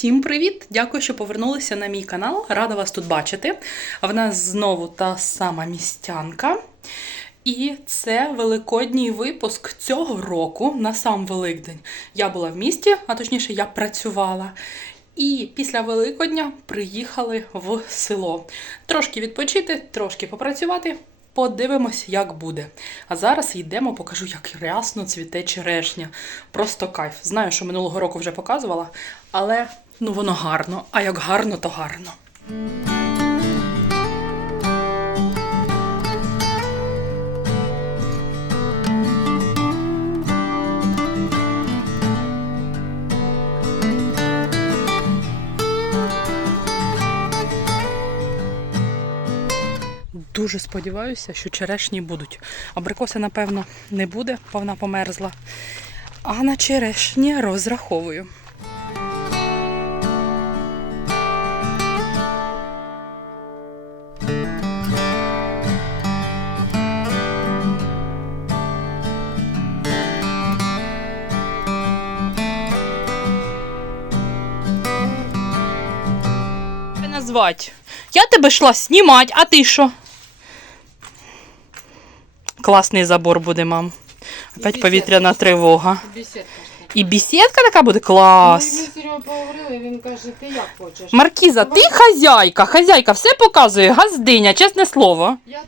Всім привіт! Дякую, що повернулися на мій канал. Рада вас тут бачити. В нас знову та сама містянка. І це великодній випуск цього року на сам Великдень. Я була в місті, а точніше, я працювала. І після Великодня приїхали в село. Трошки відпочити, трошки попрацювати. Подивимось, як буде. А зараз йдемо, покажу, як рясно цвіте черешня. Просто кайф. Знаю, що минулого року вже показувала, але ну воно гарно. А як гарно, то гарно. Дуже сподіваюся, що черешні будуть. Абрикоси, напевно, не буде, бо вона померзла. А на черешні розраховую. Назвати. Я тебе йшла знімати, а ти що? Класний забор буде, мам. Опять повітряна тривога. Бесідка. І бесідка така буде клас. Ми з поговорили, він каже, ти як хочеш. Маркіза, ти хазяйка, хазяйка все показує, газдиня, чесне слово. Я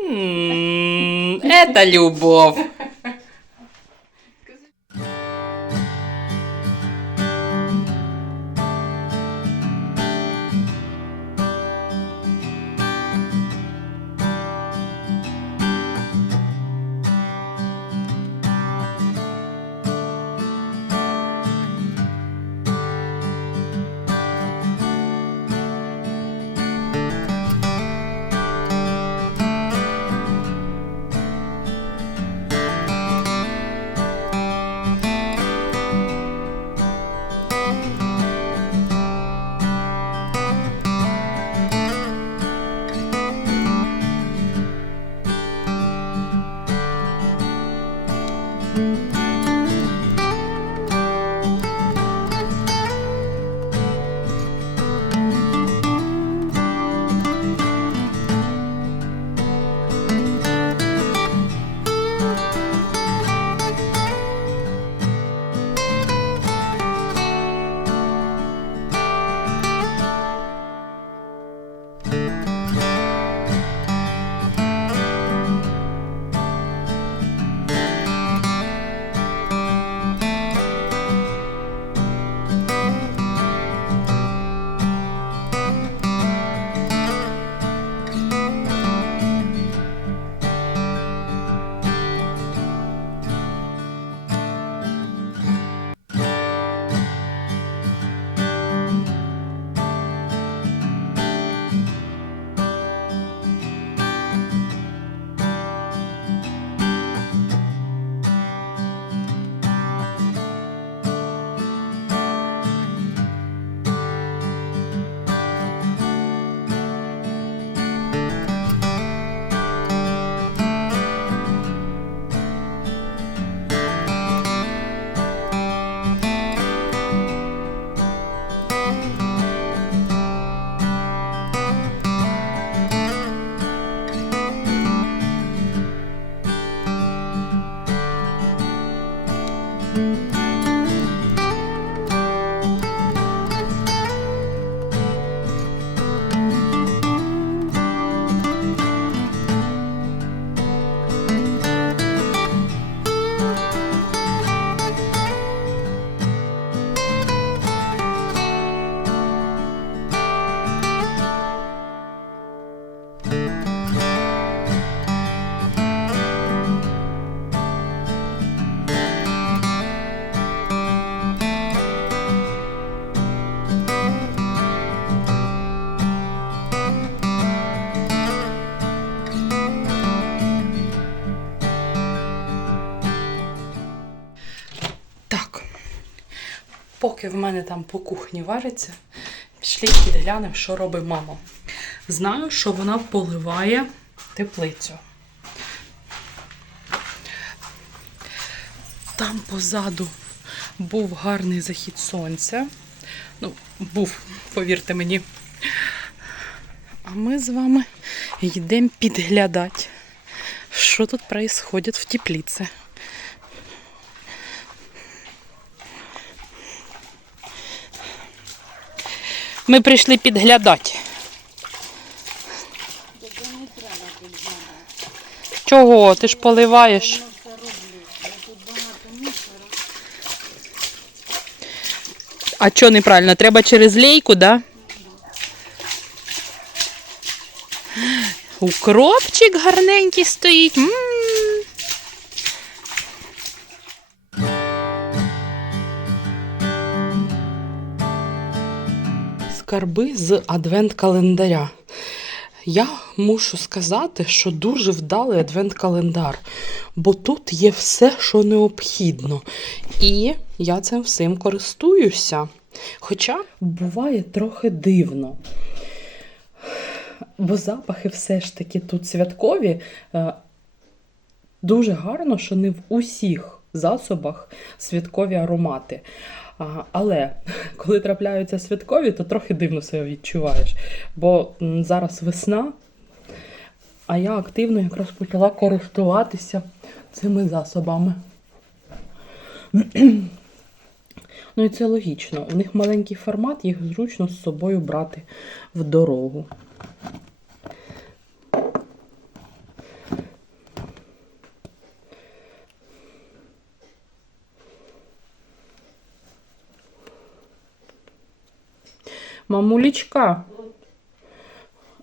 М, Это любов. Поки в мене там по кухні вариться, пішли підглянемо, що робить мама. Знаю, що вона поливає теплицю. Там позаду був гарний захід сонця. Ну, був, повірте мені. А ми з вами йдемо підглядати, що тут відбувається в теплиці. Ми прийшли підглядати. Чого? Ти ж поливаєш. А що неправильно? Треба через лейку, да? Укропчик гарненький стоїть. м Скарби з адвент-календаря. Я мушу сказати, що дуже вдалий адвент-календар, бо тут є все, що необхідно. І я цим всім користуюся. Хоча буває трохи дивно. Бо запахи все ж таки тут святкові. Е, Дуже гарно, що не в усіх засобах святкові аромати. Але коли трапляються святкові, то трохи дивно себе відчуваєш. Бо зараз весна, а я активно якраз почала користуватися цими засобами. Ну і це логічно. У них маленький формат, їх зручно з собою брати в дорогу. Мамулічка,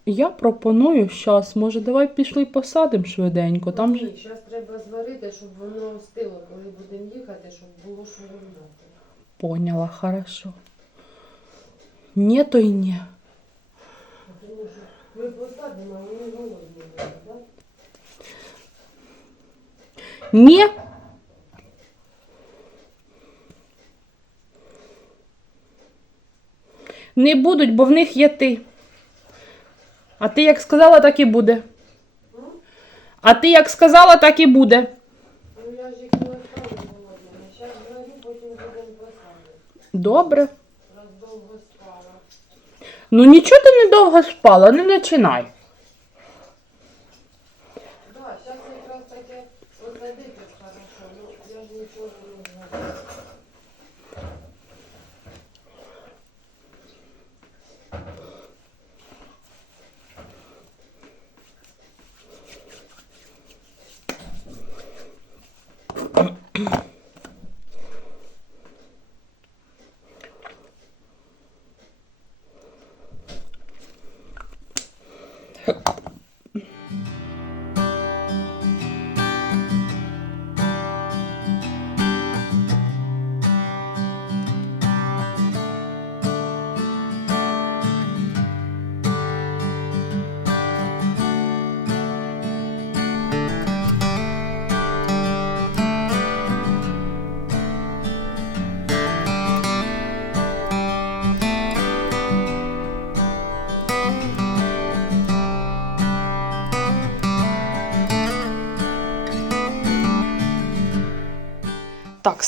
я пропоную зараз, може, давай пішли посадимо швиденько. Там же... Ні, зараз треба зварити, щоб воно остило, коли будемо їхати, щоб було що робити. Поняла, хорошо. Ні, то й ні. Тому що ми посадимо, а вони голодні так? Ні. Не будуть, бо в них є ти. А ти як сказала, так і буде. А ти як сказала, так і буде. Не. Добре. Довго. Ну нічого ти недовго спала, не починай.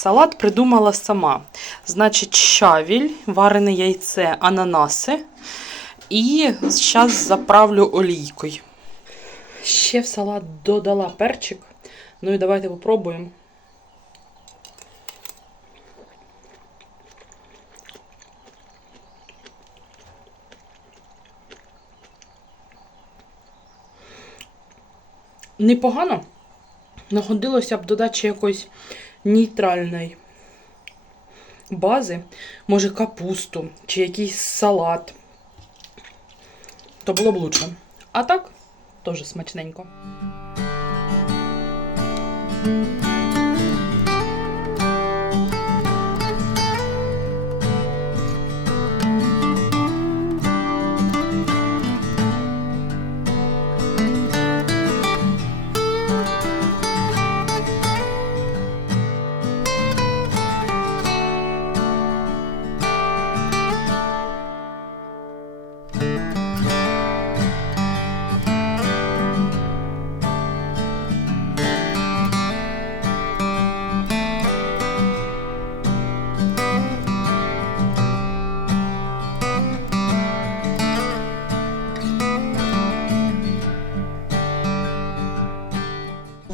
Салат придумала сама. Значить, щавіль, варене яйце, ананаси. І зараз заправлю олійкою. Ще в салат додала перчик. Ну і давайте попробуємо. Непогано. Находилося б додати ще якоїсь нейтральної бази, може капусту чи якийсь салат. То було б лучше. А так, теж смачненько.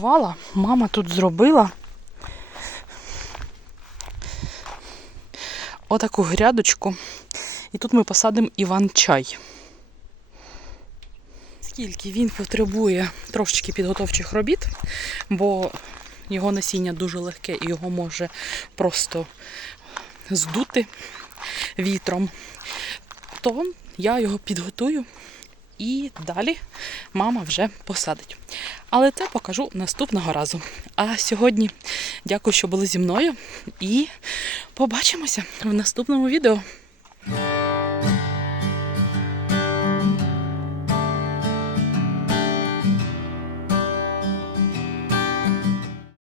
Підготувала. Мама тут зробила отаку грядочку. І тут ми посадимо іван-чай. Скільки він потребує трошечки підготовчих робіт, бо його насіння дуже легке і його може просто здути вітром, то я його підготую і далі мама вже посадить. Але це покажу наступного разу. А сьогодні дякую, що були зі мною, і побачимося в наступному відео.